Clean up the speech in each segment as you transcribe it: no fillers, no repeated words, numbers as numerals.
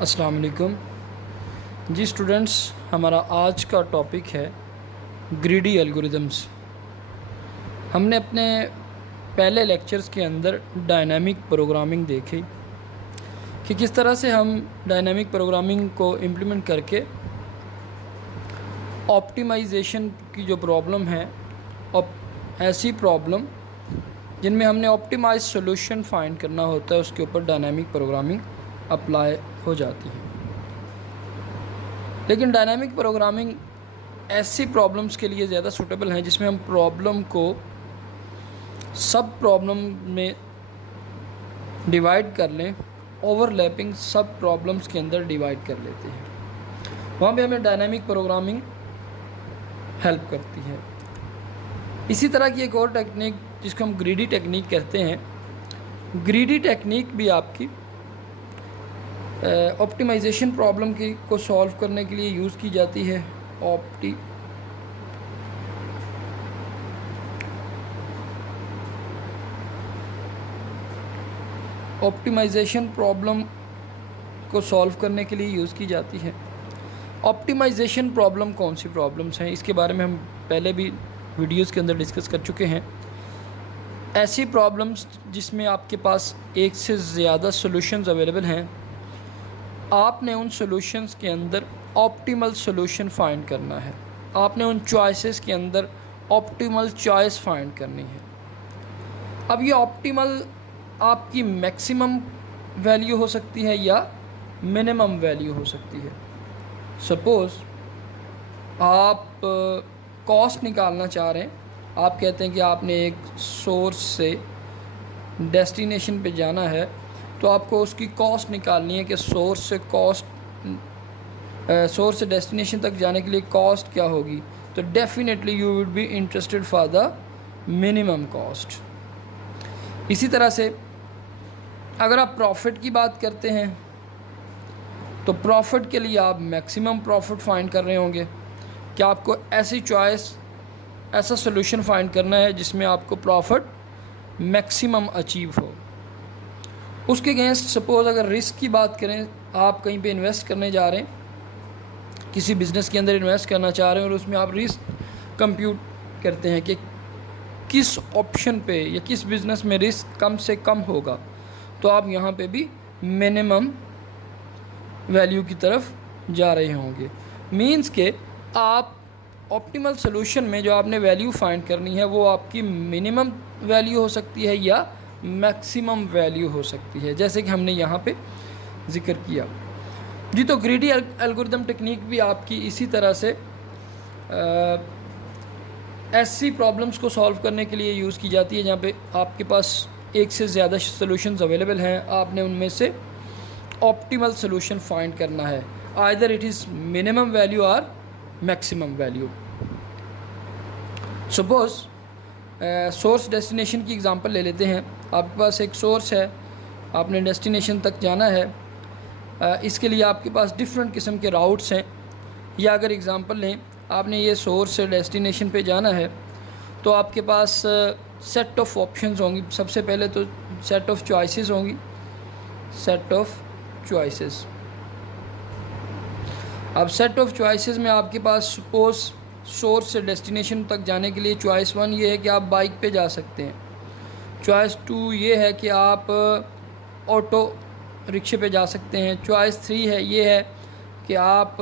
अस्सलाम वालेकुम जी स्टूडेंट्स, हमारा आज का टॉपिक है ग्रीडी एल्गोरिदम्स। हमने अपने पहले लेक्चर्स के अंदर डायनामिक प्रोग्रामिंग देखी कि किस तरह से हम डायनामिक प्रोग्रामिंग को इम्प्लीमेंट करके ऑप्टिमाइजेशन की जो प्रॉब्लम है और ऐसी प्रॉब्लम जिनमें हमने ऑप्टिमाइज सॉल्यूशन फाइंड करना होता है उसके ऊपर डायनामिक प्रोग्रामिंग अप्लाई हो जाती है। लेकिन डायनामिक प्रोग्रामिंग ऐसी प्रॉब्लम्स के लिए ज़्यादा सूटेबल है जिसमें हम प्रॉब्लम को सब प्रॉब्लम में डिवाइड कर लें, ओवरलैपिंग सब प्रॉब्लम्स के अंदर डिवाइड कर लेते हैं। वहाँ पे हमें डायनामिक प्रोग्रामिंग हेल्प करती है। इसी तरह की एक और टेक्निक जिसको हम ग्रीडी टेक्निक कहते हैं, ग्रीडी टेक्निक भी आपकी ऑप्टिमाइजेशन प्रॉब्लम को सॉल्व करने के लिए यूज़ की जाती है। ऑप्टिमाइजेशन प्रॉब्लम को सॉल्व करने के लिए यूज़ की जाती है। ऑप्टिमाइजेशन प्रॉब्लम कौन सी प्रॉब्लम्स हैं, इसके बारे में हम पहले भी वीडियोस के अंदर डिस्कस कर चुके हैं। ऐसी प्रॉब्लम्स जिसमें आपके पास एक से ज़्यादा सॉल्यूशंस अवेलेबल हैं, आपने उन सॉल्यूशंस के अंदर ऑप्टिमल सॉल्यूशन फाइंड करना है। आपने उन चॉइसेस के अंदर ऑप्टिमल चॉइस फाइंड करनी है। अब ये ऑप्टिमल आपकी मैक्सिमम वैल्यू हो सकती है या मिनिमम वैल्यू हो सकती है। सपोज़ आप कॉस्ट निकालना चाह रहे हैं, आप कहते हैं कि आपने एक सोर्स से डेस्टिनेशन पे जाना है, तो आपको उसकी कॉस्ट निकालनी है कि सोर्स से डेस्टिनेशन तक जाने के लिए कॉस्ट क्या होगी। तो definitely you would be interested for the minimum cost. इसी तरह से अगर आप प्रॉफिट की बात करते हैं तो प्रॉफिट के लिए आप मैक्सिमम प्रॉफिट फाइंड कर रहे होंगे कि आपको ऐसी चॉइस, ऐसा सॉल्यूशन फाइंड करना है जिसमें आपको प्रॉफिट मैक्सिमम अचीव हो। उसके अगेंस्ट सपोज़ अगर रिस्क की बात करें, आप कहीं पे इन्वेस्ट करने जा रहे हैं, किसी बिज़नेस के अंदर इन्वेस्ट करना चाह रहे हैं और उसमें आप रिस्क कंप्यूट करते हैं कि किस ऑप्शन पे या किस बिज़नेस में रिस्क कम से कम होगा, तो आप यहाँ पे भी मिनिमम वैल्यू की तरफ जा रहे होंगे। मीन्स के आप ऑप्टिमल सोल्यूशन में जो आपने वैल्यू फाइंड करनी है वो आपकी मिनिमम वैल्यू हो सकती है या मैक्सिमम वैल्यू हो सकती है, जैसे कि हमने यहाँ पे जिक्र किया जी। तो ग्रीडी एल्गोरिदम टेक्निक भी आपकी इसी तरह से ऐसी प्रॉब्लम्स को सॉल्व करने के लिए यूज़ की जाती है जहाँ पे आपके पास एक से ज़्यादा सॉल्यूशंस अवेलेबल हैं। आपने उनमें से ऑप्टिमल सॉल्यूशन फाइंड करना है, either it is minimum value और maximum value. Suppose source destination की एग्ज़ाम्पल ले लेते हैं। आपके पास एक सोर्स है, आपने डेस्टिनेशन तक जाना है। इसके लिए आपके पास डिफरेंट किस्म के राउट्स हैं। या अगर एग्ज़ाम्पल लें, आपने ये सोर्स से डेस्टिनेशन पे जाना है तो आपके पास सेट ऑफ ऑप्शंस होंगी। सबसे पहले तो सेट ऑफ चॉइसेस होंगी, सेट ऑफ चॉइसेस। अब सेट ऑफ चॉइसेस में आपके पास सपोज़ सोर्स से डेस्टिनेशन तक जाने के लिए चॉइस 1 ये है कि आप बाइक पे जा सकते हैं। चॉइस 2 ये है कि आप ऑटो रिक्शे पे जा सकते हैं। चॉइस 3 है ये है कि आप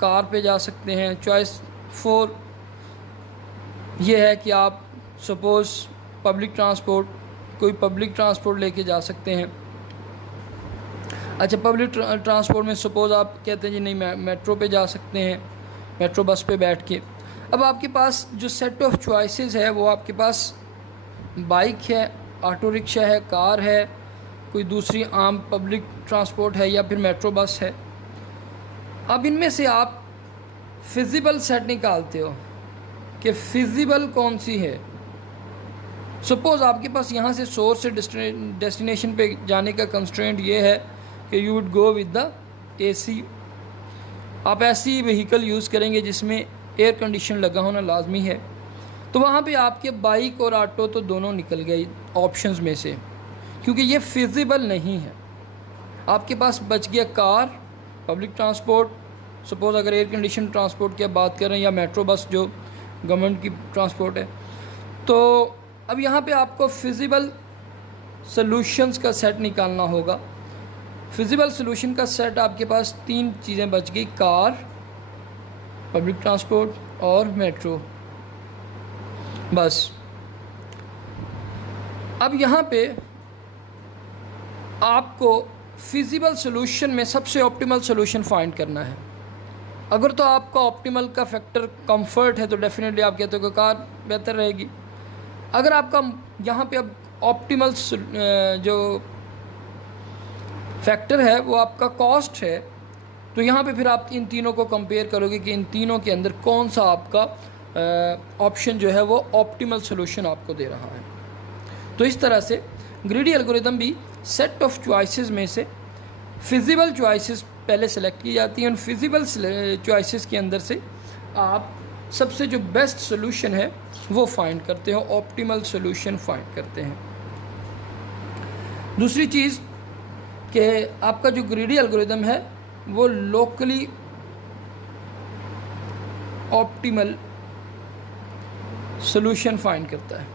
कार पे जा सकते हैं। चॉइस 4 ये है कि आप सपोज़ पब्लिक ट्रांसपोर्ट लेके जा सकते हैं। अच्छा, पब्लिक ट्रांसपोर्ट में सपोज़ आप कहते हैं जी नहीं, मेट्रो पे जा सकते हैं, मेट्रो बस पे बैठ के। अब आपके पास जो सेट ऑफ चॉइसेस है वो आपके पास बाइक है, ऑटो रिक्शा है, कार है, कोई दूसरी आम पब्लिक ट्रांसपोर्ट है या फिर मेट्रो बस है। अब इनमें से आप फिजिबल सेट निकालते हो कि फिजिबल कौन सी है। सपोज़ आपके पास यहाँ से सोर्स से डेस्टिनेशन पे जाने का कंस्ट्रेंट ये है कि you would go with the AC। आप ऐसी व्हीकल यूज़ करेंगे जिसमें एयर कंडीशन लगा होना लाजमी है, तो वहाँ पे आपके बाइक और ऑटो तो दोनों निकल गए ऑप्शंस में से, क्योंकि ये फिजिबल नहीं है। आपके पास बच गया कार, पब्लिक ट्रांसपोर्ट, सपोज़ अगर एयर कंडीशन ट्रांसपोर्ट की आप बात कर रहे हैं, या मेट्रो बस जो गवर्नमेंट की ट्रांसपोर्ट है। तो अब यहाँ पे आपको फिजिबल सॉल्यूशंस का सेट निकालना होगा। फिजिबल सॉल्यूशन का सेट आपके पास 3 चीज़ें बच गई, कार, पब्लिक ट्रांसपोर्ट और मेट्रो, बस। अब यहाँ पे आपको फिजिबल सॉल्यूशन में सबसे ऑप्टिमल सॉल्यूशन फाइंड करना है। अगर तो आपका ऑप्टिमल का फैक्टर कंफर्ट है तो डेफिनेटली आप कहते हो कि कार बेहतर रहेगी। अगर आपका यहाँ पे अब ऑप्टिमल जो फैक्टर है वो आपका कॉस्ट है, तो यहाँ पे फिर आप इन तीनों को कंपेयर करोगे कि इन तीनों के अंदर कौन सा आपका ऑप्शन जो है वो ऑप्टिमल सॉल्यूशन आपको दे रहा है। तो इस तरह से ग्रीडी एल्गोरिदम भी सेट ऑफ चॉइसेस में से फिजिबल चॉइसेस पहले सेलेक्ट की जाती हैं। उन फिजिबल चॉइसेस के अंदर से आप सबसे जो बेस्ट सॉल्यूशन है वो फाइंड करते हो, ऑप्टिमल सॉल्यूशन फाइंड करते हैं। दूसरी चीज़ कि आपका जो ग्रीडी एल्गोरिदम है वो लोकली ऑप्टिमल सॉल्यूशन फाइंड करता है।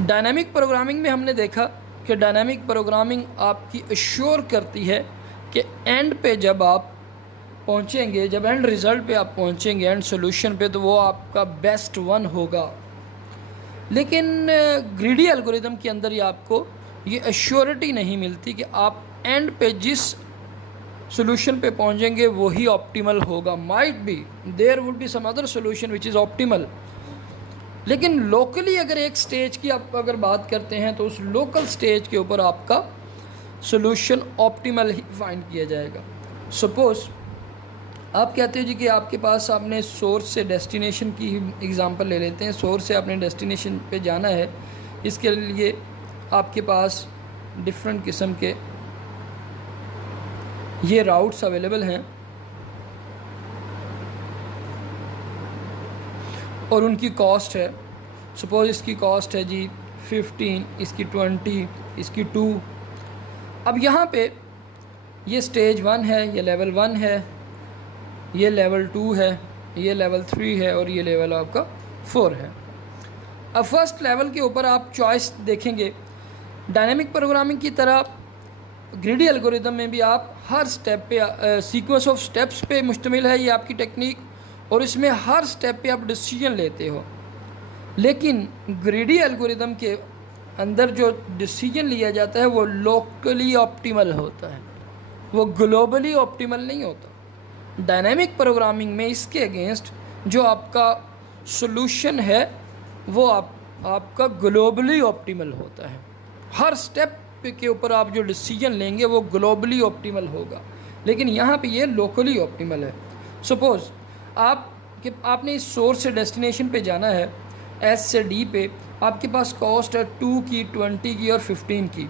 डायनामिक प्रोग्रामिंग में हमने देखा कि डायनामिक प्रोग्रामिंग आपकी अश्योर करती है कि एंड पे जब आप पहुंचेंगे, जब एंड रिज़ल्ट पे आप पहुंचेंगे, एंड सॉल्यूशन पे, तो वो आपका बेस्ट वन होगा। लेकिन ग्रीडी एल्गोरिदम के अंदर ये आपको ये अश्योरिटी नहीं मिलती कि आप एंड पे जिस सॉल्यूशन पे पहुंचेंगे वही ऑप्टिमल होगा। Might be there would be some other solution which is optimal, लेकिन लोकली अगर एक स्टेज की आप अगर बात करते हैं तो उस लोकल स्टेज के ऊपर आपका सॉल्यूशन ऑप्टिमल ही फाइंड किया जाएगा। सपोज़ आप कहते हो जी कि आपके पास आपने सोर्स से डेस्टिनेशन की एग्ज़ाम्पल ले लेते हैं। सोर्स से आपने डेस्टिनेशन पे जाना है, इसके लिए आपके पास डिफरेंट किस्म के ये राउट्स अवेलेबल हैं और उनकी कॉस्ट है। सपोज़ इसकी कॉस्ट है जी 15, इसकी 20, इसकी 2। अब यहाँ पे ये स्टेज 1 है, ये लेवल 1 है, ये लेवल 2 है, ये लेवल 3 है और ये लेवल आपका 4 है। अब फर्स्ट लेवल के ऊपर आप चॉइस देखेंगे। डायनेमिक प्रोग्रामिंग की तरह ग्रीडी एल्गोरिदम में भी आप हर स्टेप पे सीक्वेंस ऑफ स्टेप्स पे मुश्तमिल है ये आपकी टेक्निक, और इसमें हर स्टेप पे आप डिसीजन लेते हो। लेकिन ग्रीडी एल्गोरिदम के अंदर जो डिसीजन लिया जाता है वो लोकली ऑप्टिमल होता है, वो ग्लोबली ऑप्टिमल नहीं होता। डायनेमिक प्रोग्रामिंग में इसके अगेंस्ट जो आपका सॉल्यूशन है वो आपका ग्लोबली ऑप्टिमल होता है। हर स्टेप के ऊपर आप जो डिसीजन लेंगे वो ग्लोबली ऑप्टिमल होगा, लेकिन यहाँ पे ये लोकली ऑप्टिमल है। सपोज़ आपने इस सोर्स से डेस्टिनेशन पे जाना है, एस से डी पे, आपके पास कॉस्ट है 2 की, 20 की और 15 की।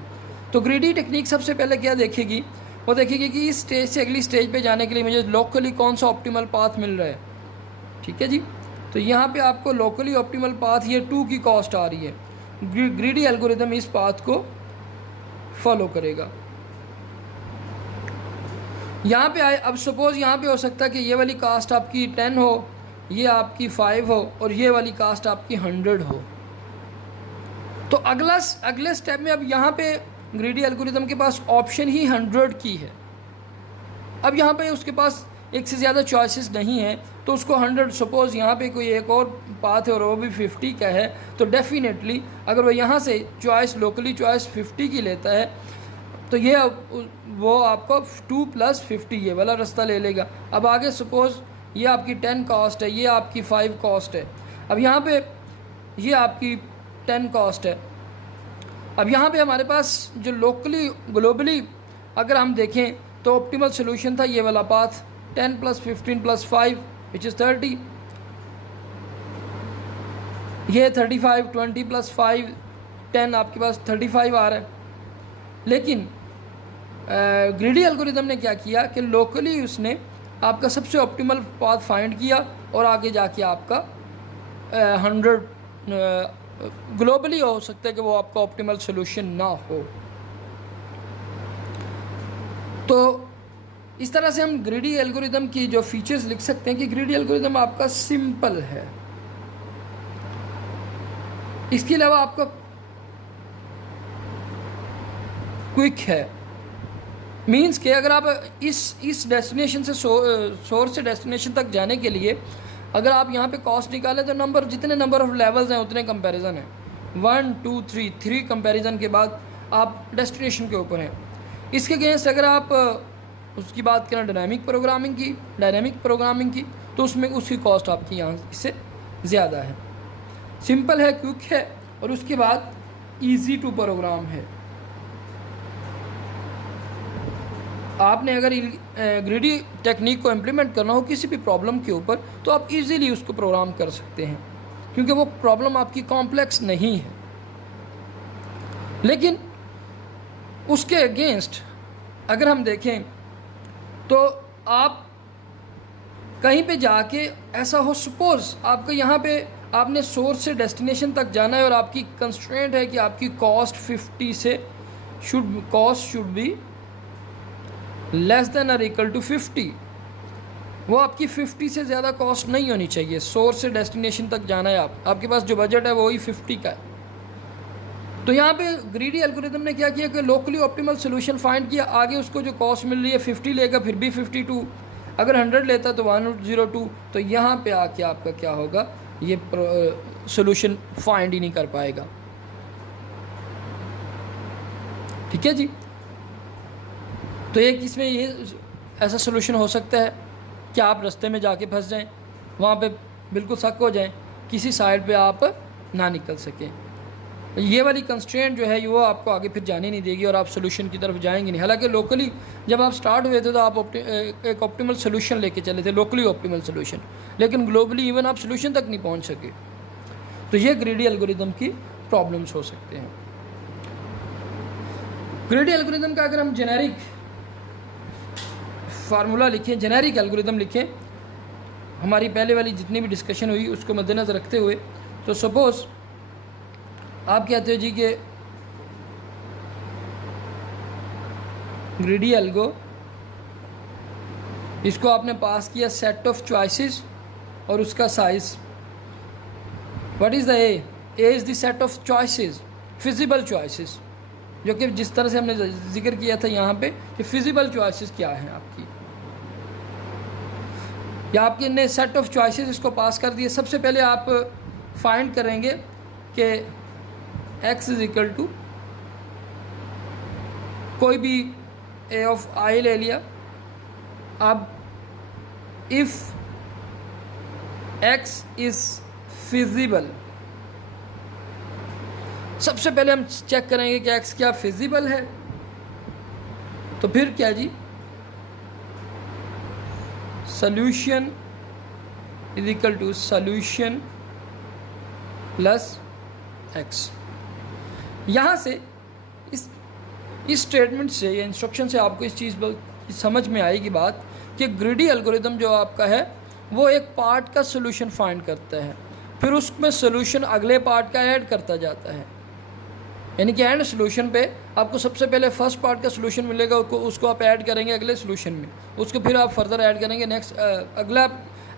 तो ग्रीडी टेक्निक सबसे पहले क्या देखेगी, वो देखेगी कि इस स्टेज से अगली स्टेज पे जाने के लिए मुझे लोकली कौन सा ऑप्टिमल पाथ मिल रहा है। ठीक है जी, तो यहाँ पे आपको लोकली ऑप्टिमल पाथ ये 2 की कॉस्ट आ रही है। ग्रीडी एल्गोरिदम इस पाथ को फॉलो करेगा। यहाँ पे आए, अब सपोज़ यहाँ पे हो सकता है कि ये वाली कास्ट आपकी 10 हो, ये आपकी 5 हो और ये वाली कास्ट आपकी 100 हो। तो अगले स्टेप में अब यहाँ पे ग्रीडी एल्गोरिदम के पास ऑप्शन ही 100 की है। अब यहाँ पे उसके पास एक से ज़्यादा चॉइसेस नहीं है, तो उसको 100, सपोज़ यहाँ पे कोई एक और पाथ है और वो भी 50 का है, तो डेफिनेटली अगर वो यहाँ से चॉइस लोकली चॉइस 50 की लेता है तो ये वो आपको 2 + 50 ये वाला रास्ता ले लेगा। अब आगे सपोज़ ये आपकी 10 कॉस्ट है, ये आपकी 5 कॉस्ट है। अब यहाँ पे ये आपकी 10 कॉस्ट है। अब यहाँ पे हमारे पास जो लोकली ग्लोबली अगर हम देखें तो ऑप्टिमल सोल्यूशन था ये वाला पाथ, 10 + 15 + 5 विच इज़ 30। ये 35, 20 + 5 10 आपके पास 35 आ रहा है। लेकिन ग्रीडी एल्गोरिदम ने क्या किया कि लोकली उसने आपका सबसे ऑप्टिमल पाथ फाइंड किया और आगे जाके आपका 100 ग्लोबली हो सकता है कि वो आपका ऑप्टिमल सोल्यूशन ना हो। तो इस तरह से हम ग्रीडी एल्गोरिदम की जो फीचर्स लिख सकते हैं कि ग्रीडी एल्गोरिदम आपका सिंपल है, इसके अलावा आपका क्विक है। मीन्स कि अगर आप इस डेस्टिनेशन से सोर्स से डेस्टिनेशन तक जाने के लिए अगर आप यहाँ पे कॉस्ट निकालें तो नंबर जितने नंबर ऑफ लेवल्स हैं उतने कंपैरिजन है। 1 2 3 कंपैरिजन के बाद आप डेस्टिनेशन के ऊपर हैं। इसके अगेंस्ट अगर आप उसकी बात करें डायनामिक प्रोग्रामिंग की तो उसमें उसकी कॉस्ट आपकी यहाँ इससे ज़्यादा है। सिंपल है, क्विक है और उसके बाद ईजी टू प्रोग्राम है। आपने अगर ग्रीडी टेक्निक को इम्प्लीमेंट करना हो किसी भी प्रॉब्लम के ऊपर तो आप इजीली उसको प्रोग्राम कर सकते हैं, क्योंकि वो प्रॉब्लम आपकी कॉम्प्लेक्स नहीं है। लेकिन उसके अगेंस्ट अगर हम देखें तो आप कहीं पे जाके ऐसा हो, सपोज आपको यहाँ पे आपने सोर्स से डेस्टिनेशन तक जाना है और आपकी कंस्ट्रेंट है कि आपकी कॉस्ट 50 से शुड बी लेस देन और इक्वल टू 50। वो आपकी 50 से ज़्यादा कॉस्ट नहीं होनी चाहिए। सोर्स से डेस्टिनेशन तक जाना है आपके पास जो बजट है वही 50 का है। तो यहाँ पे ग्रीडी एल्गोरिदम ने क्या किया कि लोकली ऑप्टिमल सोल्यूशन फाइंड किया। आगे उसको जो कॉस्ट मिल रही है 50 लेगा, फिर भी 52, अगर 100 लेता तो 102। तो यहाँ पे आके आपका क्या होगा, ये सोल्यूशन फाइंड ही नहीं कर पाएगा। ठीक है जी। तो एक इसमें ये ऐसा सोल्यूशन हो सकता है कि आप रास्ते में जाके फंस जाएं, वहाँ पे बिल्कुल सक हो जाएं, किसी साइड पे आप ना निकल सकें। ये वाली कंस्ट्रेंट जो है वो आपको आगे फिर जाने नहीं देगी और आप सोल्यूशन की तरफ जाएंगे नहीं। हालांकि लोकली जब आप स्टार्ट हुए थे तो आप एक ऑप्टिमल सोल्यूशन लेके चले थे, लोकली ऑप्टिमल सोल्यूशन, लेकिन ग्लोबली इवन आप सोल्यूशन तक नहीं पहुँच सके। तो ये ग्रीडी एल्गोरिदम की प्रॉब्लम्स हो सकते हैं। ग्रीडी एल्गोरिदम का अगर हम जेनेरिक फार्मूला लिखें, जेनेरिक एल्गोरिदम लिखें, हमारी पहले वाली जितनी भी डिस्कशन हुई उसको मद्देनज़र रखते हुए, तो सपोज़ आप कहते हो जी कि ग्रीडी एल्गो, इसको आपने पास किया सेट ऑफ चॉइसेस और उसका size. What is the A is the set of choices, feasible choices, जो कि जिस तरह से हमने जिक्र किया था यहाँ पे कि फिजिबल चॉइसेस क्या हैं आपकी, या आपके ने सेट ऑफ चॉइसेस इसको पास कर दिए। सबसे पहले आप फाइंड करेंगे कि x इज इक्वल टू कोई भी a ऑफ i ले लिया। अब इफ़ x इज फिजिबल, सबसे पहले हम चेक करेंगे कि x क्या फिजिबल है। तो फिर क्या जी, solution is equal to solution plus x। यहाँ से इस स्टेटमेंट से या इंस्ट्रक्शन से आपको इस चीज़ समझ में आएगी बात कि ग्रीडी एल्गोरिदम जो आपका है वो एक पार्ट का सोल्यूशन फाइंड करता है, फिर उसमें सोल्यूशन अगले पार्ट का ऐड करता जाता है। यानी कि एंड सोल्यूशन पे आपको सबसे पहले फर्स्ट पार्ट का सोल्यूशन मिलेगा, उसको आप ऐड करेंगे अगले सोल्यूशन में, उसको फिर आप फर्दर ऐड करेंगे नेक्स्ट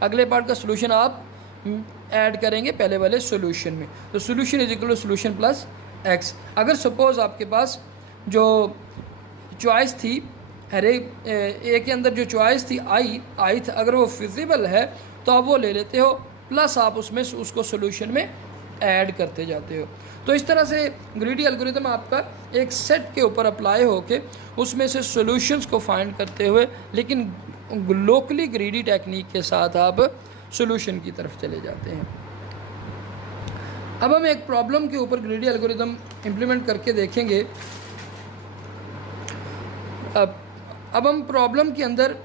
अगले पार्ट का सोल्यूशन आप ऐड करेंगे पहले वाले सोल्यूशन में। तो solution is equal to solution plus x। अगर सपोज आपके पास जो चॉइस थी हर एक के अंदर जो चॉइस थी आई था, अगर वो फिजिबल है तो आप वो ले लेते हो, प्लस आप उसमें उसको सोल्यूशन में ऐड करते जाते हो। तो इस तरह से ग्रीडी एल्गोरिदम आपका एक सेट के ऊपर अप्लाई होके उसमें से सॉल्यूशंस को फाइंड करते हुए, लेकिन लोकली ग्रीडी टेक्निक के साथ आप सॉल्यूशन की तरफ चले जाते हैं। अब हम एक प्रॉब्लम के ऊपर ग्रीडी एल्गोरिदम इम्प्लीमेंट करके देखेंगे। अब हम प्रॉब्लम के अंदर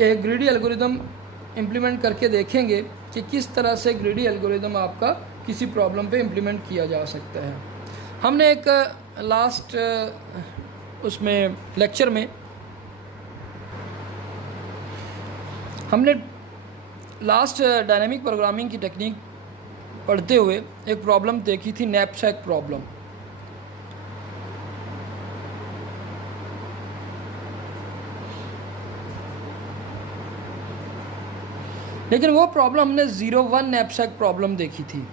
एक ग्रीडी एल्गोरिदम इम्प्लीमेंट करके देखेंगे कि किस तरह से ग्रीडी एल्गोरिदम आपका किसी प्रॉब्लम पे इम्प्लीमेंट किया जा सकता है। हमने एक लास्ट उसमें लेक्चर में हमने लास्ट डायनामिक प्रोग्रामिंग की टेक्निक पढ़ते हुए एक प्रॉब्लम देखी थी, नैपसैक प्रॉब्लम। लेकिन वो प्रॉब्लम हमने 0-1 नैपसैक प्रॉब्लम देखी थी।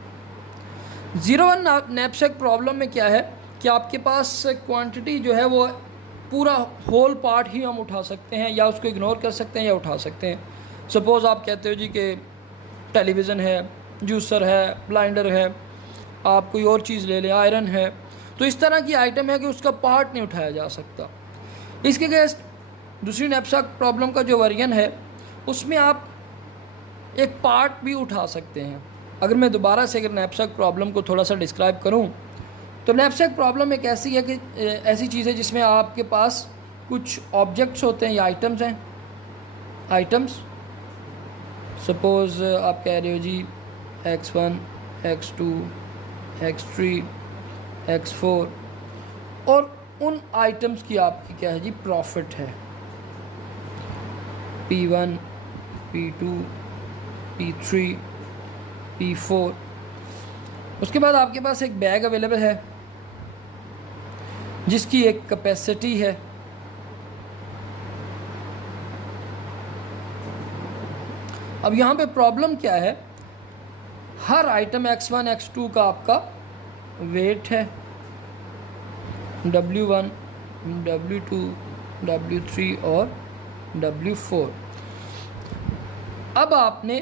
0-1 नैपसैक प्रॉब्लम में क्या है कि आपके पास क्वांटिटी जो है वो पूरा होल पार्ट ही हम उठा सकते हैं, या उसको इग्नोर कर सकते हैं या उठा सकते हैं। सपोज़ आप कहते हो जी कि टेलीविज़न है, जूसर है, ब्लाइंडर है, आप कोई और चीज़ ले लें, आयरन है, तो इस तरह की आइटम है कि उसका पार्ट नहीं उठाया जा सकता। इसके अगेंस्ट दूसरी नैपसैक प्रॉब्लम का जो वर्जन है उसमें आप एक पार्ट भी उठा सकते हैं। अगर मैं दोबारा से अगर नैपसैक प्रॉब्लम को थोड़ा सा डिस्क्राइब करूं तो नैपसैक प्रॉब्लम एक ऐसी है कि ऐसी चीज़ है जिसमें आपके पास कुछ ऑब्जेक्ट्स होते हैं या आइटम्स हैं। आइटम्स सपोज़ आप कह रहे हो जी X1, X2, X3, X4, और उन आइटम्स की आपकी क्या है जी प्रॉफिट है, P1, P2, P3, P4। उसके बाद आपके पास एक बैग अवेलेबल है जिसकी एक कैपेसिटी है। अब यहाँ पे प्रॉब्लम क्या है, हर आइटम X1, X2 का आपका वेट है, W1, W2, W3 और W4। अब आपने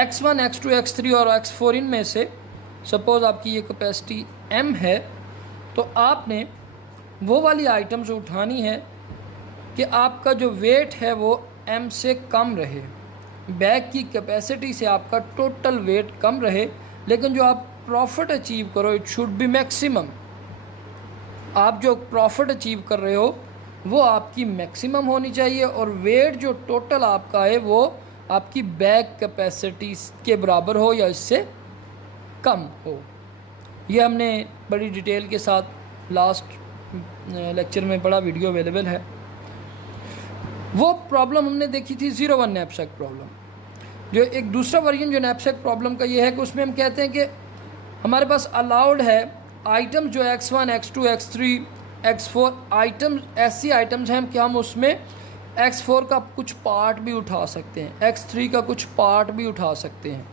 X1, X2, X3 और X4 इनमें से सपोज़ आपकी ये कैपेसिटी M है, तो आपने वो वाली आइटम्स उठानी है कि आपका जो वेट है वो M से कम रहे, बैग की कैपेसिटी से आपका टोटल वेट कम रहे, लेकिन जो आप प्रॉफिट अचीव करो इट शुड बी मैक्सिमम। आप जो प्रॉफिट अचीव कर रहे हो वो आपकी मैक्सिमम होनी चाहिए, और वेट जो टोटल आपका है वो आपकी बैग कैपेसिटी के बराबर हो या इससे कम हो। ये हमने बड़ी डिटेल के साथ लास्ट लेक्चर में पढ़ा, वीडियो अवेलेबल है। वो प्रॉब्लम हमने देखी थी 0-1 नैपसैक प्रॉब्लम। जो एक दूसरा वर्जन जो नैपसैक प्रॉब्लम का ये है कि उसमें हम कहते हैं कि हमारे पास अलाउड है आइटम्स जो X1, X2, X3, X4 items, ऐसी आइटम्स हैं कि हम उसमें X4 का कुछ पार्ट भी उठा सकते हैं, X3 का कुछ पार्ट भी उठा सकते हैं,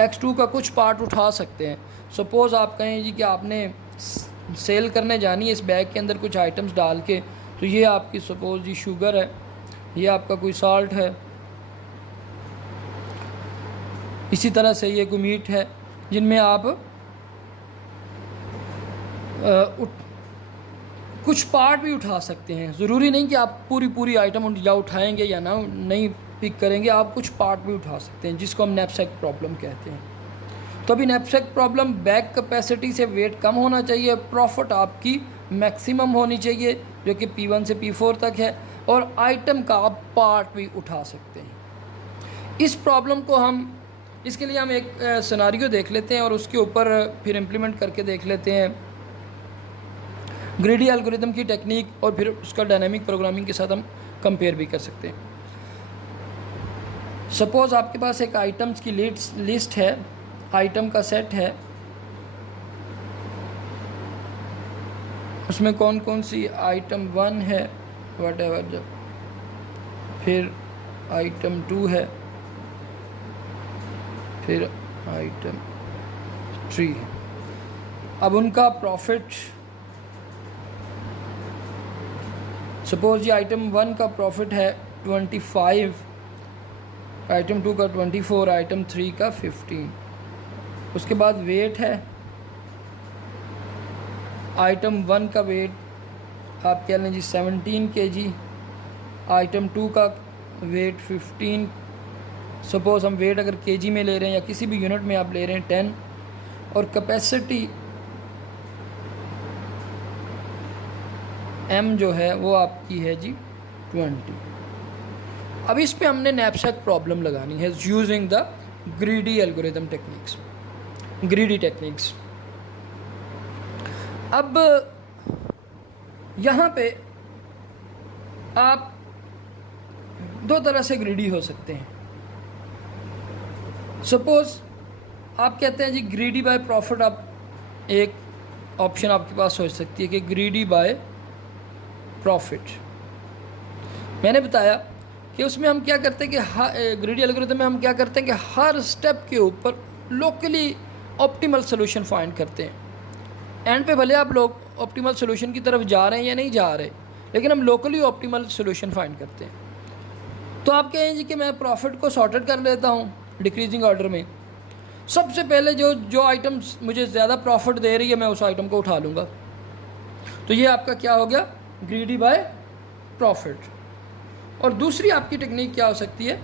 X2 का कुछ पार्ट उठा सकते हैं। सपोज़ आप कहें जी कि आपने सेल करने जानी है इस बैग के अंदर कुछ आइटम्स डाल के, तो ये आपकी सपोज़ जी शुगर है, ये आपका कोई साल्ट है, इसी तरह से ये कोई मीट है, जिनमें आप कुछ पार्ट भी उठा सकते हैं। ज़रूरी नहीं कि आप पूरी आइटम या उठाएंगे या ना नहीं पिक करेंगे, आप कुछ पार्ट भी उठा सकते हैं, जिसको हम नैपसैक प्रॉब्लम कहते हैं। तो अभी नैपसैक प्रॉब्लम बैग कैपेसिटी से वेट कम होना चाहिए, प्रॉफिट आपकी मैक्सिमम होनी चाहिए जो कि P1 से P4 तक है, और आइटम का आप पार्ट भी उठा सकते हैं। इस प्रॉब्लम को हम इसके लिए हम एक सिनारियो देख लेते हैं और उसके ऊपर फिर इम्प्लीमेंट करके देख लेते हैं ग्रीडी एल्गोरिथम की टेक्निक, और फिर उसका डायनामिक प्रोग्रामिंग के साथ हम कंपेयर भी कर सकते हैं। सपोज़ आपके पास एक आइटम्स की लिस्ट है, आइटम का सेट है, उसमें कौन कौन सी आइटम 1 है वटेवर, जब फिर आइटम 2 है, फिर आइटम 3 है। अब उनका प्रॉफिट, सपोज ये आइटम 1 का प्रॉफिट है 25, आइटम 2 का 24, आइटम 3 का 15। उसके बाद वेट है, आइटम 1 का वेट आप कह लें जी 17 kg, आइटम 2 का वेट 15। सपोज़ हम वेट अगर kg में ले रहे हैं या किसी भी यूनिट में आप ले रहे हैं 10, और कैपेसिटी M जो है वो आपकी है जी 20। अब इस पे हमने नैपसैक प्रॉब्लम लगानी है using the greedy algorithm techniques, greedy techniques. अब यहाँ पे आप दो तरह से ग्रीडी हो सकते हैं। सपोज आप कहते हैं जी ग्रीडी बाय प्रॉफिट, आप एक ऑप्शन आपके पास हो सकती है कि ग्रीडी बाय प्रॉफिट। मैंने बताया कि उसमें हम क्या करते हैं कि ग्रीडी एल्गोरिथम में हम क्या करते हैं कि हर स्टेप के ऊपर लोकली ऑप्टिमल सोल्यूशन फाइंड करते हैं। एंड पे भले आप लोग ऑप्टिमल सोल्यूशन की तरफ जा रहे हैं या नहीं जा रहे, लेकिन हम लोकली ऑप्टिमल सोल्यूशन फाइंड करते हैं। तो आप कहें जी कि मैं प्रॉफिट को सॉर्टेड कर लेता हूँ डिक्रीजिंग ऑर्डर में। सबसे पहले जो आइटम मुझे ज़्यादा प्रॉफिट दे रही है मैं उस आइटम को उठा लूँगा। तो ये आपका क्या हो गया, ग्रीडी बाय प्रॉफिट। और दूसरी आपकी टेक्निक क्या हो सकती है,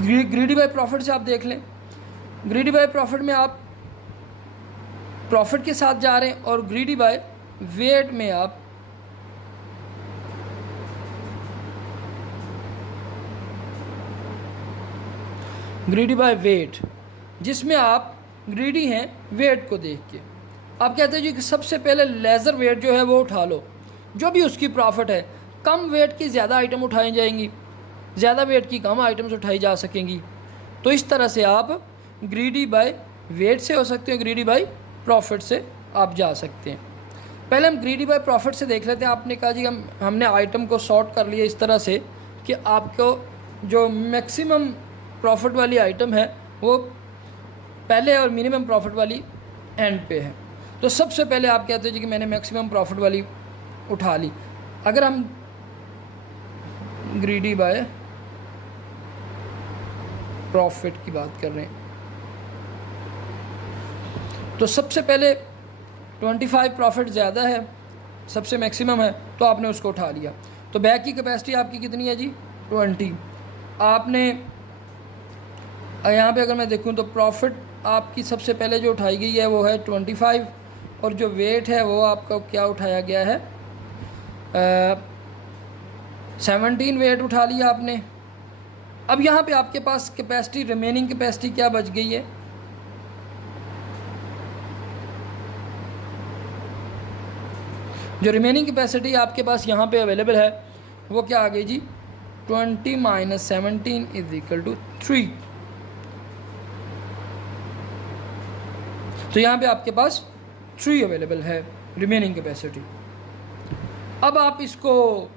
ग्रीडी बाय प्रॉफिट से आप देख लें। ग्रीडी बाय प्रॉफिट में आप प्रॉफिट के साथ जा रहे हैं और ग्रीडी बाय वेट में आप ग्रीडी बाय वेट, जिसमें आप ग्रीडी हैं वेट को देख के। आप कहते हैं जी कि सबसे पहले लेज़र वेट जो है वो उठा लो, जो भी उसकी प्रॉफिट है। कम वेट की ज़्यादा आइटम उठाई जाएंगी, ज़्यादा वेट की कम आइटम्स उठाई जा सकेंगी। तो इस तरह से आप ग्रीडी बाय वेट से हो सकते हैं, ग्रीडी बाय प्रॉफिट से आप जा सकते हैं। पहले हम ग्रीडी बाय प्रॉफिट से देख लेते हैं। आपने कहा जी हमने आइटम को सॉर्ट कर लिया इस तरह से कि आपको जो मैक्सिमम प्रॉफिट वाली आइटम है वो पहले और मिनिमम प्रॉफिट वाली एंड पे है। तो सबसे पहले आप कहते हैं जी कि मैंने मैक्सिमम प्रॉफिट वाली उठा ली। अगर हम ग्रीडी बाय प्रॉफिट की बात कर रहे हैं तो सबसे पहले 25 प्रॉफिट ज़्यादा है, सबसे मैक्सिमम है, तो आपने उसको उठा लिया। तो बैग की कैपेसिटी आपकी कितनी है जी, 20। आपने यहाँ पे अगर मैं देखूँ तो प्रॉफिट आपकी सबसे पहले जो उठाई गई है वो है 25, और जो वेट है वो आपका क्या उठाया गया है, 17 वेट उठा लिया आपने। अब यहाँ पे आपके पास कैपेसिटी, रिमेनिंग कैपेसिटी क्या बच गई है, जो रिमेनिंग कैपेसिटी आपके पास यहाँ पे अवेलेबल है वो क्या आ गई जी, 20 - 17 = 3। तो यहाँ पे आपके पास 3 अवेलेबल है रिमेनिंग कैपेसिटी। अब आप इसको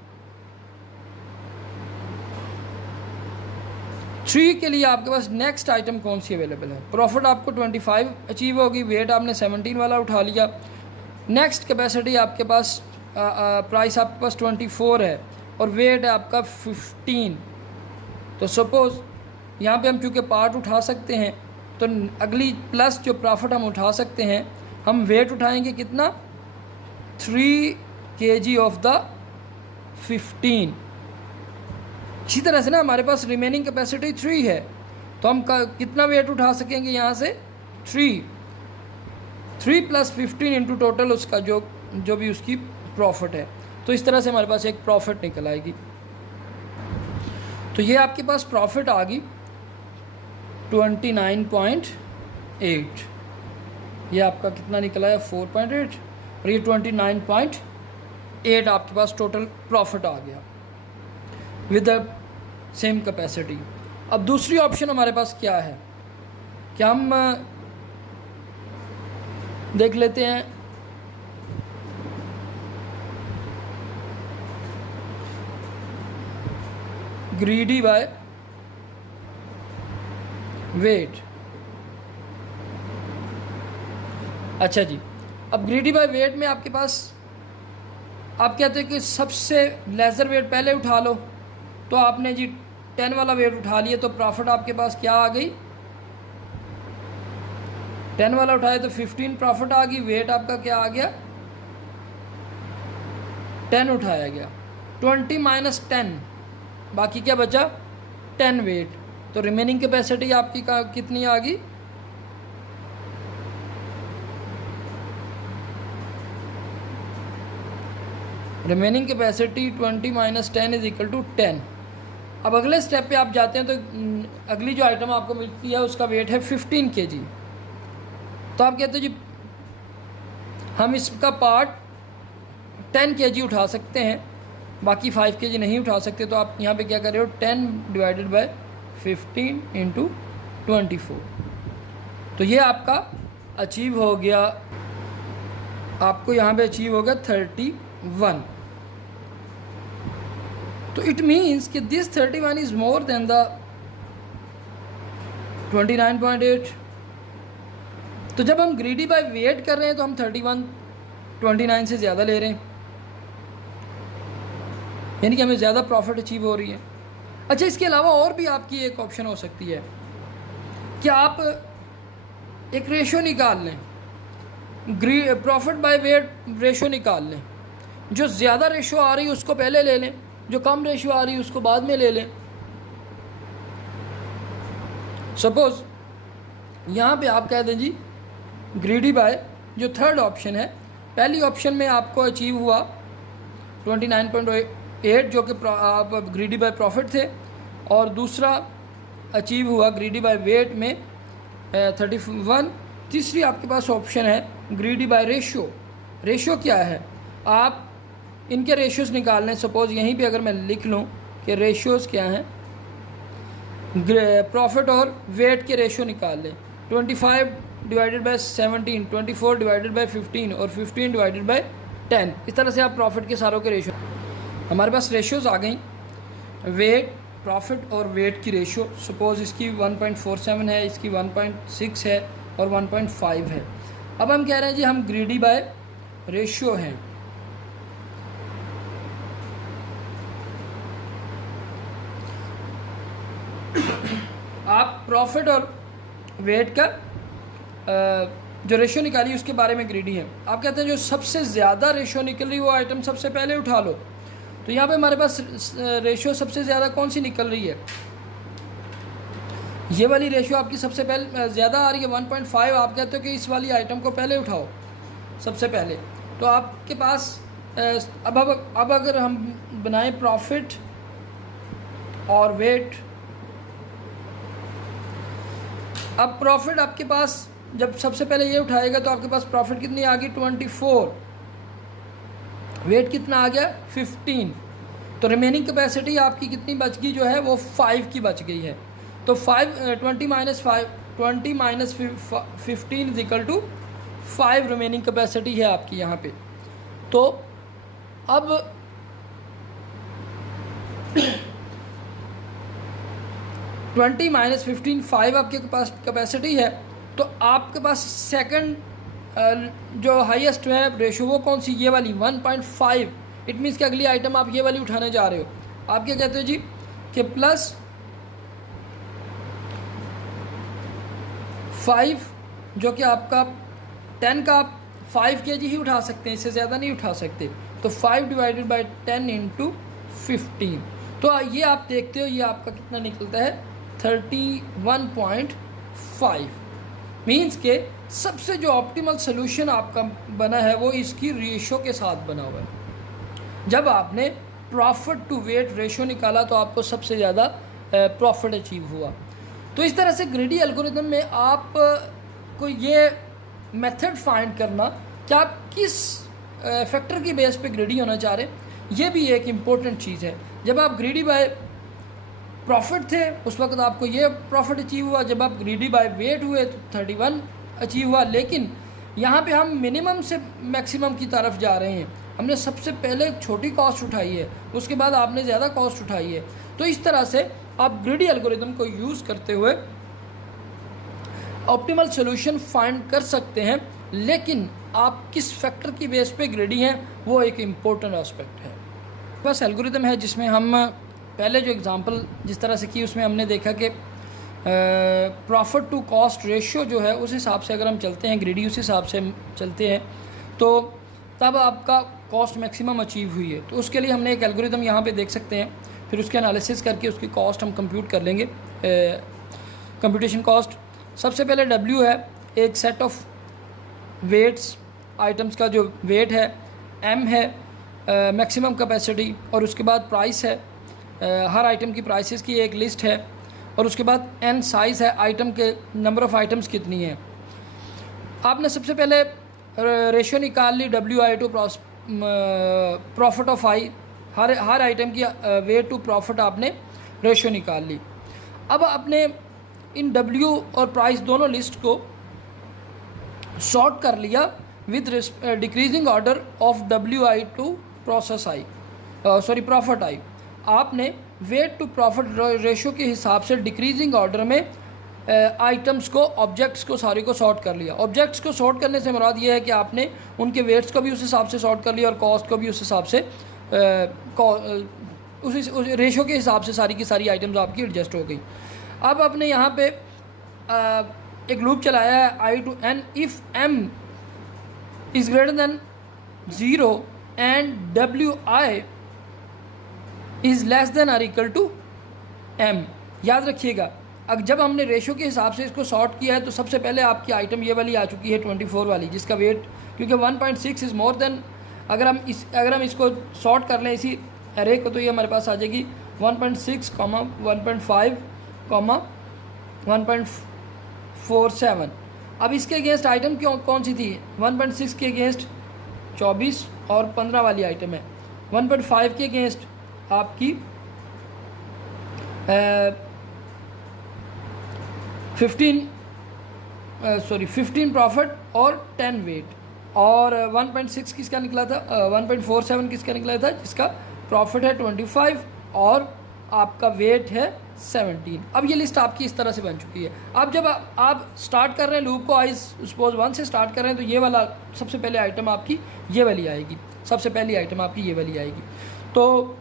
3 के लिए आपके पास नेक्स्ट आइटम कौन सी अवेलेबल है। प्रॉफिट आपको 25 अचीव होगी, वेट आपने 17 वाला उठा लिया। नेक्स्ट कैपेसिटी आपके पास प्राइस आपके पास 24 है और वेट है आपका 15। तो सपोज़ यहाँ पे हम चूँकि पार्ट उठा सकते हैं तो अगली प्लस जो प्रॉफिट हम उठा सकते हैं, हम वेट उठाएंगे कितना, 3 kg ऑफ द 15। इसी तरह से ना हमारे पास रिमेनिंग कैपेसिटी 3 है तो हम कितना वेट उठा सकेंगे यहाँ से, 3 + 15 इंटू टोटल उसका जो भी उसकी प्रॉफिट है। तो इस तरह से हमारे पास एक प्रॉफिट निकल आएगी। तो ये आपके पास प्रॉफिट आ गई 29.8। ये आपका कितना निकला है, 4.8, और ये 29.8 आपके पास टोटल प्रॉफिट आ गया विद द सेम कैपेसिटी। अब दूसरी ऑप्शन हमारे पास क्या है, क्या हम देख लेते हैं ग्रीडी बाय वेट। अच्छा जी, अब ग्रीडी बाय वेट में आपके पास आप कहते हैं कि सबसे लेज़र वेट पहले उठा लो, तो आपने जी 10 वाला वेट उठा लिया तो प्रॉफिट आपके पास क्या आ गई, 10 वाला उठाए तो 15 प्रॉफिट आ गई। वेट आपका क्या आ गया, 10 उठाया गया, 20 - 10, बाकी क्या बचा, 10 वेट। तो रिमेनिंग कैपेसिटी आपकी कितनी आ गई, रिमेनिंग कैपेसिटी 20 - 10 = 10। अब अगले स्टेप पे आप जाते हैं तो अगली जो आइटम आपको मिलती है उसका वेट है 15 kg। तो आप कहते हैं जी हम इसका पार्ट 10 kg उठा सकते हैं, बाकी 5 kg नहीं उठा सकते। तो आप यहाँ पे क्या कर रहे हो, 10 / 15 × 24। तो ये आपका अचीव हो गया, आपको यहाँ पे अचीव हो गया 31। तो इट मीन्स कि this 31 is more than the 29.8। तो जब हम ग्रीडी बाय वेट कर रहे हैं तो हम 31 29 से ज़्यादा ले रहे हैं, यानी कि हमें ज़्यादा प्रॉफिट अचीव हो रही है। अच्छा, इसके अलावा और भी आपकी एक ऑप्शन हो सकती है कि आप एक रेशो निकाल लें, प्रॉफिट बाय वेट रेशो निकाल लें। जो ज़्यादा रेशो आ रही है उसको पहले ले लें, जो कम रेशो आ रही है उसको बाद में ले लें। सपोज़ यहाँ पे आप कह दें जी ग्रीडी बाय, जो थर्ड ऑप्शन है, पहली ऑप्शन में आपको अचीव हुआ 29.8 जो कि आप ग्रीडी बाय प्रॉफिट थे, और दूसरा अचीव हुआ ग्रीडी बाय वेट में 31। तीसरी आपके पास ऑप्शन है ग्रीडी बाय रेशियो। रेशियो क्या है, आप इनके रेशियोज़ निकाल लें। सपोज़ यहीं पे अगर मैं लिख लूँ कि रेशियोज़ क्या हैं, प्रॉफिट और वेट के रेशियो निकाल लें। 25 डिवाइडेड बाय 17, 24 डिवाइडेड बाय 15 और 15 डिवाइडेड बाय 10। इस तरह से आप प्रॉफिट के सारों के रेशियो, हमारे पास रेशियोज़ आ गई, वेट, प्रॉफिट और वेट की रेशियो। सपोज़ इसकी 1.47 है, इसकी 1.6 है और 1.5 है। अब हम कह रहे हैं जी हम ग्रीडी बाय रेशियो हैं। आप प्रॉफिट और वेट का जो रेशियो निकाली उसके बारे में ग्रीडी है। आप कहते हैं जो सबसे ज़्यादा रेशियो निकल रही वो आइटम सबसे पहले उठा लो। तो यहाँ पे हमारे पास रेशियो सबसे ज़्यादा कौन सी निकल रही है, ये वाली रेशियो आपकी सबसे पहले ज़्यादा आ रही है 1.5। आप कहते हो कि इस वाली आइटम को पहले उठाओ सबसे पहले। तो आपके पास अब अगर हम बनाएं प्रॉफिट और वेट, अब प्रॉफिट आपके पास जब सबसे पहले ये उठाएगा तो आपके पास प्रॉफिट कितनी आ गई 24, वेट कितना आ गया 15। तो रिमेनिंग कैपेसिटी आपकी कितनी बच गई जो है वो 5 की बच गई है। तो 20 minus 15 is equal to 5 remaining capacity है आपकी यहाँ पे। तो अब ट्वेंटी माइनस 15 5 आपके पास कैपेसिटी है। तो आपके पास सेकंड जो हाईएस्ट है रेशो वो कौन सी, ये वाली 1.5। इट मीन्स कि अगली आइटम आप ये वाली उठाने जा रहे हो। आप क्या कहते हो जी कि प्लस 5 जो कि आपका 10 का आप 5 kg ही उठा सकते हैं, इससे ज़्यादा नहीं उठा सकते। तो 5 डिवाइडेड बाई 10 इंटू 15। तो ये आप देखते हो ये आपका कितना निकलता है 31.5। मीन्स के सबसे जो ऑप्टिमल सोल्यूशन आपका बना है वो इसकी रेशो के साथ बना हुआ है। जब आपने प्रॉफिट टू वेट रेशो निकाला तो आपको सबसे ज़्यादा प्रॉफिट अचीव हुआ। तो इस तरह से ग्रीडी एल्गोरिथम में आप को ये मेथड फाइंड करना कि आप किस फैक्टर की बेस पे ग्रीडी होना चाह रहे हैं, ये भी एक इम्पोर्टेंट चीज़ है। जब आप ग्रीडी बाय प्रॉफिट थे उस वक्त आपको ये प्रॉफिट अचीव हुआ, जब आप ग्रीडी बाय वेट हुए तो 31 अचीव हुआ। लेकिन यहाँ पे हम मिनिमम से मैक्सिमम की तरफ जा रहे हैं। हमने सबसे पहले एक छोटी कॉस्ट उठाई है, उसके बाद आपने ज़्यादा कॉस्ट उठाई है। तो इस तरह से आप ग्रीडी एल्गोरिथम को यूज़ करते हुए ऑप्टिमल सोल्यूशन फाइंड कर सकते हैं। लेकिन आप किस फैक्टर की बेस पे ग्रीडी हैं वो एक इम्पोर्टेंट एस्पेक्ट है। बस एल्गोरिथम है जिसमें हम पहले जो एग्जांपल जिस तरह से की उसमें हमने देखा कि प्रॉफिट टू कॉस्ट रेशियो जो है उस हिसाब से अगर हम चलते हैं, ग्रीडी उस हिसाब से चलते हैं तो तब आपका कॉस्ट मैक्सिमम अचीव हुई है। तो उसके लिए हमने एक एल्गोरिथम यहाँ पे देख सकते हैं, फिर उसके एनालिसिस करके उसकी कॉस्ट हम कंप्यूट कर लेंगे। कंप्यूटेशन कॉस्ट सबसे पहले W है, एक सेट ऑफ वेट्स, आइटम्स का जो वेट है, M है मैक्सिमम कैपेसिटी, और उसके बाद प्राइस है, हर आइटम की प्राइसेस की एक लिस्ट है, और उसके बाद N साइज़ है, आइटम के नंबर ऑफ़ आइटम्स कितनी हैं। आपने सबसे पहले रेशियो निकाल ली WI to profit of I, हर आइटम की वेट टू प्रॉफिट आपने रेशियो निकाल ली। अब आपने इन W और प्राइस दोनों लिस्ट को सॉर्ट कर लिया with decreasing order of WI to profit I। आपने वेट टू प्रॉफिट रेशो के हिसाब से डिक्रीजिंग ऑर्डर में आइटम्स को, ऑब्जेक्ट्स को सारे को सॉर्ट कर लिया। ऑब्जेक्ट्स को सॉर्ट करने से मुराद ये है कि आपने उनके वेट्स को भी उस हिसाब से सॉर्ट कर लिया और कॉस्ट को भी उस हिसाब से उस रेशो के हिसाब से सारी की सारी आइटम्स आपकी एडजस्ट हो गई। अब आपने यहाँ पे एक लूप चलाया है i to n if m is greater than 0 and डब्ल्यू आई इज़ लेस देन और इक्वल टू एम। याद रखिएगा, अब जब हमने रेशो के हिसाब से इसको सॉर्ट किया है तो सबसे पहले आपकी आइटम ये वाली आ चुकी है 24 वाली, जिसका वेट क्योंकि 1.6 इज़ मोर देन, अगर हम इसको सॉर्ट कर लें इसी एरे को तो ये हमारे पास आ जाएगी 1.6, 1.5, 1.47। अब इसके अगेंस्ट आइटम कौन सी थी? 1.6 के अगेंस्ट 24 और 15 वाली आइटम है। 1.5 के अगेंस्ट आपकी 15 प्रॉफिट और 10 वेट, और 1.6 किसका निकला था, 1.47 किसका निकला था, जिसका प्रॉफिट है 25 और आपका वेट है 17। अब ये लिस्ट आपकी इस तरह से बन चुकी है। अब जब आप स्टार्ट कर रहे हैं लूप को, आई सपोज 1 से स्टार्ट कर रहे हैं, तो ये वाला सबसे पहले आइटम आपकी ये वाली आएगी, सबसे पहली आइटम आपकी ये वाली आएगी। तो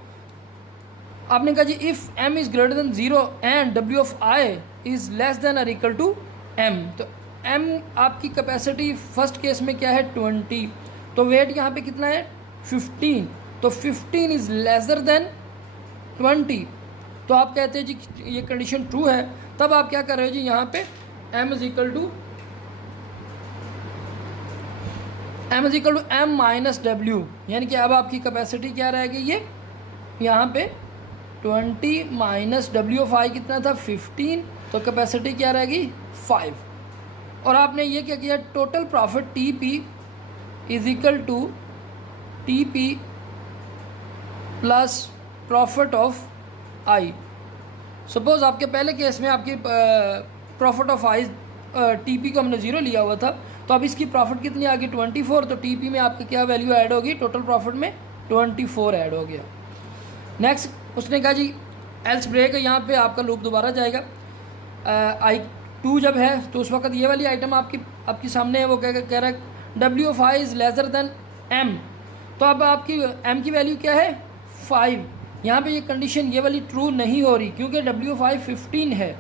आपने कहा जी if m is greater than 0 and w of i is less than और इक्वल टू m, तो m आपकी कैपेसिटी फर्स्ट केस में क्या है 20, तो वेट यहाँ पे कितना है 15, तो 15 इज़ लेसर देन 20, तो आप कहते हैं जी ये कंडीशन ट्रू है। तब आप क्या कर रहे हो जी, यहाँ पे m is equal to m minus w, यानी कि अब आपकी कैपेसिटी क्या रहेगी, ये यहाँ पे 20 माइनस w ऑफ i कितना था 15, तो कैपेसिटी क्या रहेगी 5। और आपने ये क्या किया, total profit TP is equal to TP plus profit of i। Suppose आपके पहले केस में आपकी प्रॉफिट ऑफ i TP को हमने 0 लिया हुआ था, तो अब इसकी प्रॉफिट कितनी आ गई 24, तो TP में आपकी क्या वैल्यू ऐड होगी, टोटल प्रॉफिट में 24 ऐड हो गया। नेक्स्ट उसने कहा जी एल्स ब्रेक, यहाँ पे आपका लूप दोबारा जाएगा। I2 जब है तो उस वक्त ये वाली आइटम आपकी सामने है, वो कह रहा है W of I is lesser than M, तो अब आपकी M की वैल्यू क्या है 5। यहाँ पे ये कंडीशन ये वाली ट्रू नहीं हो रही क्योंकि W ऑफ I 15 है,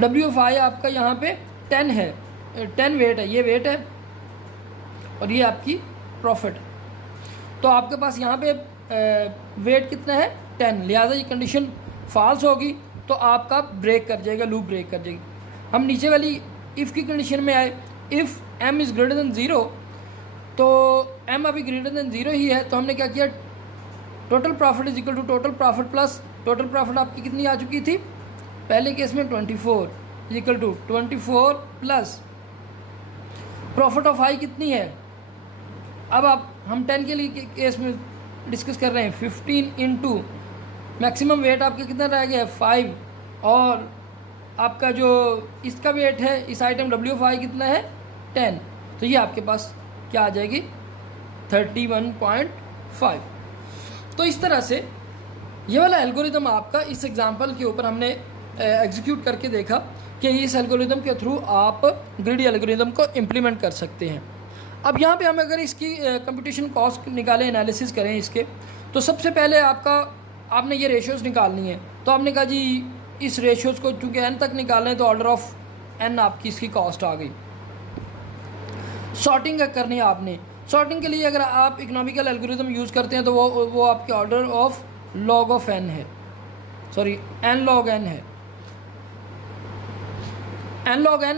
W ऑफ I आपका यहाँ पे 10 है, 10 वेट है, ये वेट है और ये आपकी प्रॉफिट है। तो आपके पास यहाँ पे वेट कितना है 10, लिहाजा ये कंडीशन फॉल्स होगी तो आपका ब्रेक कर जाएगा, लूप ब्रेक कर जाएगी। हम नीचे वाली इफ़ की कंडीशन में आए, if m is greater than 0, तो m अभी ग्रेटर देन 0 ही है, तो हमने क्या किया, total profit is equal to total profit plus total profit आपकी कितनी आ चुकी थी पहले केस में 24 is equal to 24 plus profit of i कितनी है। अब हम 10 के लिए केस में डिस्कस कर रहे हैं, 15 इंटू मैक्सिमम वेट आपका कितना रह गया है 5, और आपका जो इसका वेट है इस आइटम W ऑफ I कितना है 10, तो ये आपके पास क्या आ जाएगी 31.5। तो इस तरह से ये वाला एल्गोरिदम आपका इस एग्जांपल के ऊपर हमने एग्जीक्यूट करके देखा कि इस एल्गोरिदम के थ्रू आप ग्रीडी एल्गोरिदम को इम्प्लीमेंट कर सकते हैं। अब यहाँ पे हम अगर इसकी कंप्यूटेशन कॉस्ट निकालें, एनालिसिस करें इसके, तो सबसे पहले आपने ये रेशियोज़ निकालनी है। तो आपने कहा जी इस रेशियोज़ को चूँकि n तक निकालें तो ऑर्डर ऑफ n आपकी इसकी कॉस्ट आ गई। सॉर्टिंग करनी है आपने, सॉर्टिंग के लिए अगर आप इकोनॉमिकल एल्गोरिदम यूज़ करते हैं तो वो आपके order of log of n है, सॉरी n log n है। n log n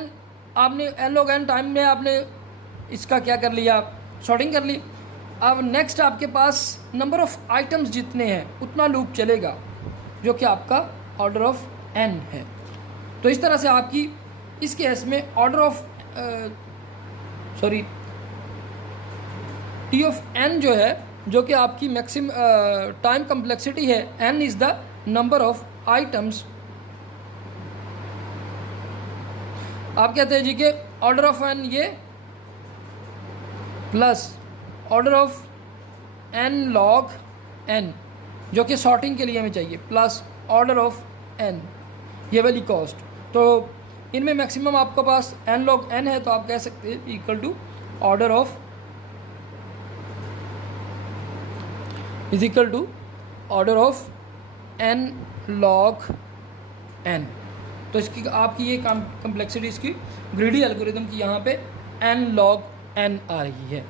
आपने n log n टाइम में आपने इसका क्या कर लिया, सॉर्टिंग कर ली। अब नेक्स्ट आपके पास नंबर ऑफ़ आइटम्स जितने हैं उतना लूप चलेगा जो कि आपका ऑर्डर ऑफ n है। तो इस तरह से आपकी इस केस में order of T of n जो है, जो कि आपकी मैक्सिमम टाइम कम्प्लेक्सिटी है, n is the number of items. आप कहते हैं जी कि ऑर्डर ऑफ n ये plus order of n log n, जो कि सॉर्टिंग के लिए हमें चाहिए, प्लस ऑर्डर ऑफ n, ये वाली कॉस्ट। तो इनमें मैक्सिमम आपके पास n log n है, तो आप कह सकते हैं equal to order of is equal to order of n log n। तो इसकी आपकी ये कम्प्लेक्सिटी इसकी ग्रीडी एल्गोरिदम की यहाँ पे n log n आ रही है।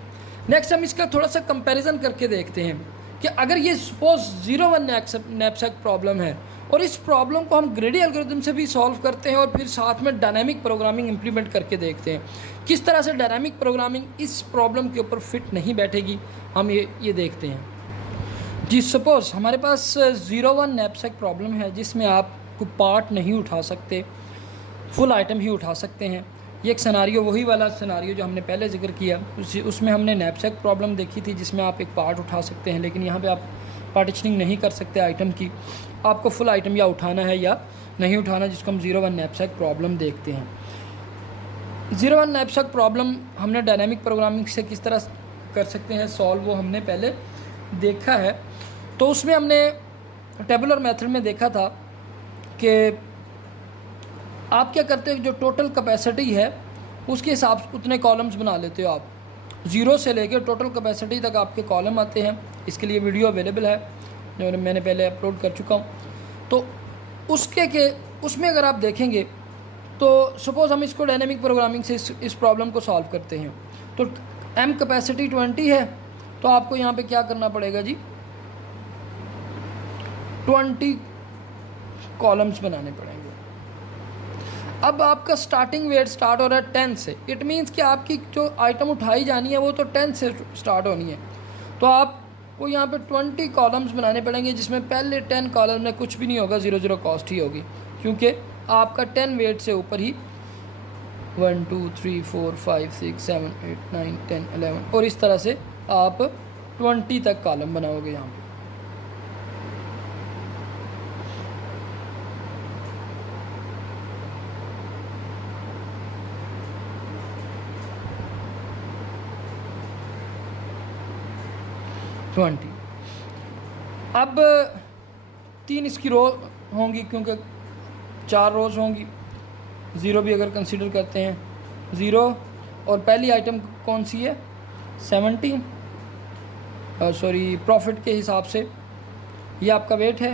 नेक्स्ट हम इसका थोड़ा सा कंपैरिजन करके देखते हैं कि अगर ये सपोज 0-1 नैपसैक प्रॉब्लम है और इस प्रॉब्लम को हम ग्रीडी एल्गोरिदम से भी सॉल्व करते हैं और फिर साथ में डायनामिक प्रोग्रामिंग इंप्लीमेंट करके देखते हैं किस तरह से डायनामिक प्रोग्रामिंग इस प्रॉब्लम के ऊपर फिट नहीं बैठेगी, हम ये देखते हैं जी। सपोज हमारे पास 0-1 नैपसैक प्रॉब्लम है जिसमें आप कोई पार्ट नहीं उठा सकते, फुल आइटम ही उठा सकते हैं। ये एक सिनारियो वही वाला सिनारियो जो हमने पहले जिक्र किया, उसमें हमने नैपसैक प्रॉब्लम देखी थी जिसमें आप एक पार्ट उठा सकते हैं, लेकिन यहाँ पे आप पार्टीशनिंग नहीं कर सकते आइटम की, आपको फुल आइटम या उठाना है या नहीं उठाना, जिसको हम 0-1 नैपसैक प्रॉब्लम देखते हैं। 0-1 नैपसैक प्रॉब्लम हमने डायनामिक प्रोग्रामिंग से किस तरह कर सकते हैं सॉल्व, वो हमने पहले देखा है। तो उसमें हमने टेबुलर मेथड में देखा था कि आप क्या करते हो, जो टोटल कैपेसिटी है उसके हिसाब से उतने कॉलम्स बना लेते हो आप, 0 से लेकर टोटल कैपेसिटी तक आपके कॉलम आते हैं। इसके लिए वीडियो अवेलेबल है जो मैंने पहले अपलोड कर चुका हूँ। तो उसमें अगर आप देखेंगे तो सपोज़ हम इसको डायनेमिक प्रोग्रामिंग से इस प्रॉब्लम को सॉल्व करते हैं। तो m कैपेसिटी 20 है, तो आपको यहाँ पे क्या करना पड़ेगा जी, 20 कॉलम्स बनाने पड़ेंगे। अब आपका स्टार्टिंग वेट स्टार्ट हो रहा है 10 से, इट मीन्स कि आपकी जो आइटम उठाई जानी है वो तो 10 से स्टार्ट होनी है। तो आपको यहाँ पे 20 कॉलम्स बनाने पड़ेंगे जिसमें पहले 10 कॉलम में कुछ भी नहीं होगा, 0 कॉस्ट ही होगी, क्योंकि आपका 10 वेट से ऊपर ही 1 2 3 4 5 6 7 8 9 10 11 और इस तरह से आप 20 तक कॉलम बनाओगे यहाँ पे। अब 3 इसकी रो होंगी क्योंकि 4 रोज़ होंगी, 0 भी अगर कंसीडर करते हैं 0, और पहली आइटम कौन सी है 17, सॉरी प्रॉफिट के हिसाब से ये आपका वेट है,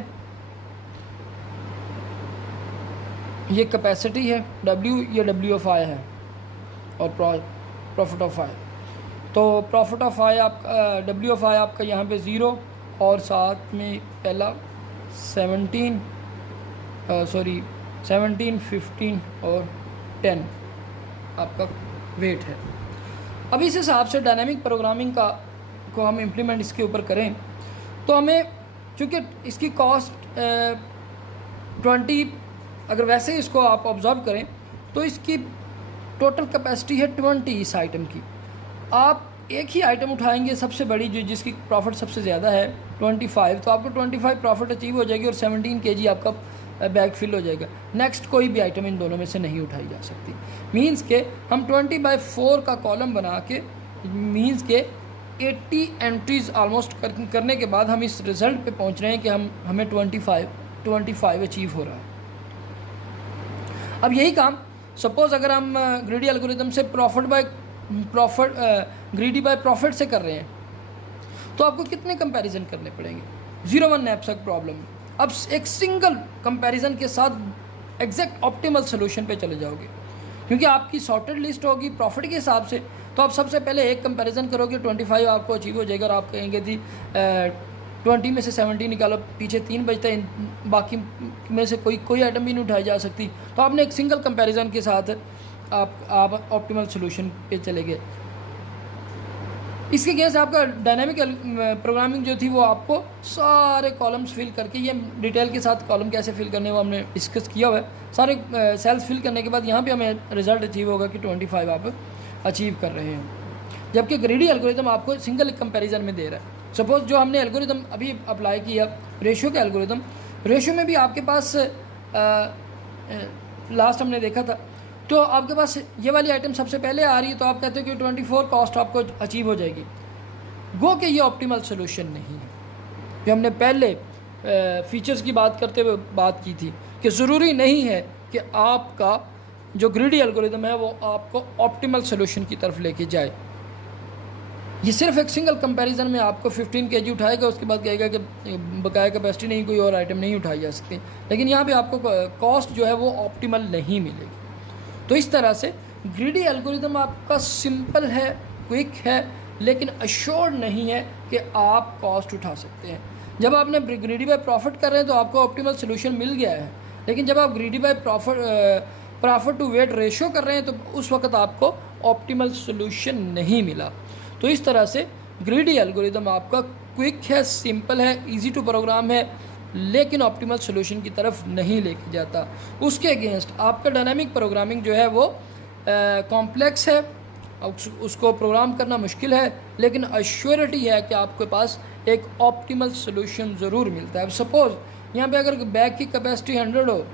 ये कैपेसिटी है W, ये W ऑफ I है और प्रॉफिट ऑफ I। तो प्रॉफिट ऑफ I आपका W ऑफ I आपका यहाँ पे 0 और साथ में पहला 17, 15 और 10 आपका वेट है। अब इस हिसाब से डायनामिक प्रोग्रामिंग को हम इम्प्लीमेंट इसके ऊपर करें तो हमें, चूँकि इसकी कॉस्ट 20, अगर वैसे ही इसको आप ऑब्जर्व करें तो इसकी टोटल कैपेसिटी है 20 इस आइटम की। आप एक ही आइटम उठाएंगे सबसे बड़ी जो जिसकी प्रॉफिट सबसे ज़्यादा है 25, तो आपको 25 प्रॉफिट अचीव हो जाएगी और 17 kg आपका बैग फिल हो जाएगा। नेक्स्ट कोई भी आइटम इन दोनों में से नहीं उठाई जा सकती। मींस के हम 20/4 का कॉलम बना के, मींस के 80 एंट्रीज़ ऑलमोस्ट करने के बाद हम इस रिज़ल्ट पे पहुंच रहे हैं कि हमें 25 अचीव हो रहा है। अब यही काम सपोज़ अगर हम ग्रीडी एल्गोरिदम से ग्रीडी बाय प्रॉफिट से कर रहे हैं तो आपको कितने कंपैरिजन करने पड़ेंगे 0-1 नैपसैक प्रॉब्लम में। अब एक सिंगल कंपैरिजन के साथ एग्जैक्ट ऑप्टिमल सोल्यूशन पे चले जाओगे, क्योंकि आपकी सॉर्टेड लिस्ट होगी प्रॉफिट के हिसाब से। तो आप सबसे पहले एक कंपैरिजन करोगे, 25 आपको अचीव हो जाएगा और आप कहेंगे थी 20 में से 17 निकालो, पीछे 3 बचते हैं, बाकी में से कोई आइटम भी नहीं उठाई जा सकती। तो आपने एक सिंगल कंपैरिजन के साथ आप ऑप्टिमल सोल्यूशन पे चले गए। इसके अगेंस्ट आपका डायनामिक प्रोग्रामिंग जो थी वो आपको सारे कॉलम्स फिल करके, ये डिटेल के साथ कॉलम कैसे फिल करने वो हमने डिस्कस किया हुआ है। सारे सेल्स फिल करने के बाद यहाँ पे हमें रिजल्ट अचीव होगा कि 25 आप अचीव कर रहे हैं, जबकि ग्रीडी एल्गोरिदम आपको सिंगल कंपैरिजन में दे रहा है। सपोज जो हमने एल्गोरिदम अभी अप्लाई किया रेशियो का एल्गोरिदम, रेशियो में भी आपके पास लास्ट हमने देखा था, तो आपके पास ये वाली आइटम सबसे पहले आ रही है तो आप कहते हो कि 24 कॉस्ट आपको अचीव हो जाएगी। गो के ये ऑप्टिमल सोल्यूशन नहीं है। जो हमने पहले फीचर्स की बात करते हुए बात की थी कि ज़रूरी नहीं है कि आपका जो ग्रीडी एल्गोरिदम है वो आपको ऑप्टिमल सोल्यूशन की तरफ लेके जाए। ये सिर्फ एक सिंगल कंपैरिजन में आपको 15 kg उठाएगा, उसके बाद कहेगा कि बकाया कैपेसिटी नहीं, कोई और आइटम नहीं उठाई जा सकती, लेकिन यहाँ पे आपको कॉस्ट जो है वो ऑप्टिमल नहीं मिलेगी। तो इस तरह से ग्रीडी एल्गोरिदम आपका सिंपल है, क्विक है, लेकिन अश्योर्ड नहीं है कि आप कॉस्ट उठा सकते हैं। जब आपने ग्रीडी बाय प्रॉफिट कर रहे हैं तो आपको ऑप्टिमल सोल्यूशन मिल गया है, लेकिन जब आप greedy by profit to weight ratio कर रहे हैं तो उस वक्त आपको ऑप्टिमल सोल्यूशन नहीं मिला। तो इस तरह से ग्रीडी एल्गोरिदम आपका क्विक है, सिंपल है, इजी टू प्रोग्राम है, लेकिन ऑप्टिमल सोल्यूशन की तरफ नहीं लेके जाता। उसके अगेंस्ट आपका डायनामिक प्रोग्रामिंग जो है वो कॉम्प्लेक्स है, उसको प्रोग्राम करना मुश्किल है, लेकिन अश्योरिटी है कि आपके पास एक ऑप्टिमल सोल्यूशन ज़रूर मिलता है। अब सपोज़ यहाँ पे अगर बैग की कैपेसिटी 100 हो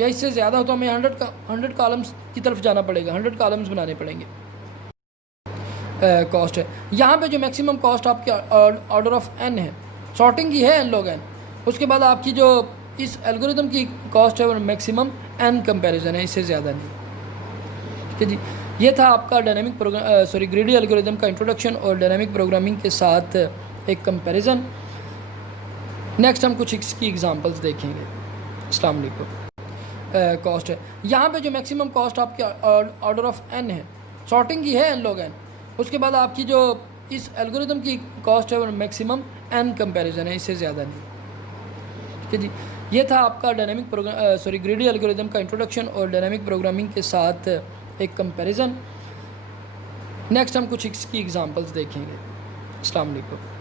या इससे ज़्यादा हो तो हमें 100 कॉलम्स की तरफ जाना पड़ेगा, 100 कॉलम्स बनाने पड़ेंगे। कॉस्ट है यहाँ पे जो मैक्सिमम कॉस्ट आपके ऑर्डर ऑफ n है, सॉर्टिंग की है n log n, उसके बाद आपकी जो इस एल्गोरिदम की कॉस्ट है वो मैक्सिमम n कंपैरिजन है, इससे ज़्यादा नहीं। ठीक है जी, ये था आपका डायनामिक ग्रीडी एल्गोरिदम का इंट्रोडक्शन और डायनामिक प्रोग्रामिंग के साथ एक कंपैरिजन। नेक्स्ट हम कुछ इसकी एग्जांपल्स देखेंगे। अस्सलाम वालेकुम। कॉस्ट है यहाँ पे जो मैक्सिमम कॉस्ट आपके ऑर्डर ऑफ n है, सॉर्टिंग की है n log n, उसके बाद आपकी जो इस एल्गोरिदम की कॉस्ट है वो मैक्सिमम n कंपैरिजन है, इससे ज़्यादा नहीं। ठीक है जी, ये था आपका डायनामिक ग्रीडी एल्गोरिदम का इंट्रोडक्शन और डायनामिक प्रोग्रामिंग के साथ एक कंपैरिजन। नेक्स्ट हम कुछ इसकी एग्जांपल्स देखेंगे। अस्सलाम वालेकुम।